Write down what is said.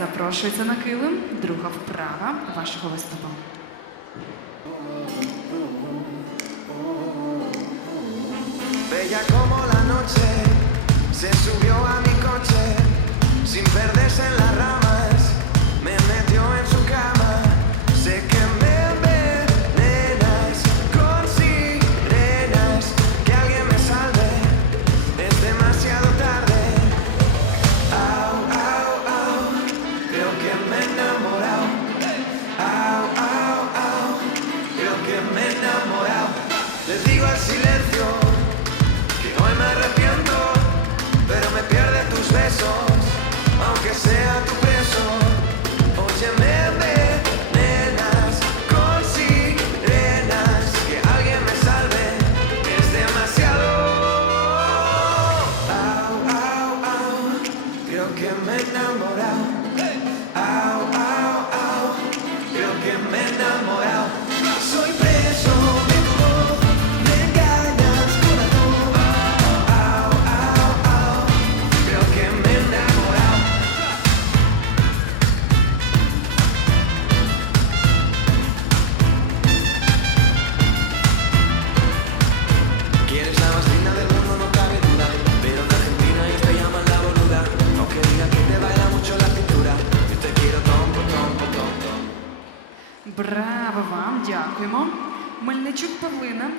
запрошується на килим, друга вправа вашого виступу. Bella como Sea tu preso, oye me venas, consí que alguien me salve. Es demasiado. Браво вам! Дякуємо. Мельничук Павлина.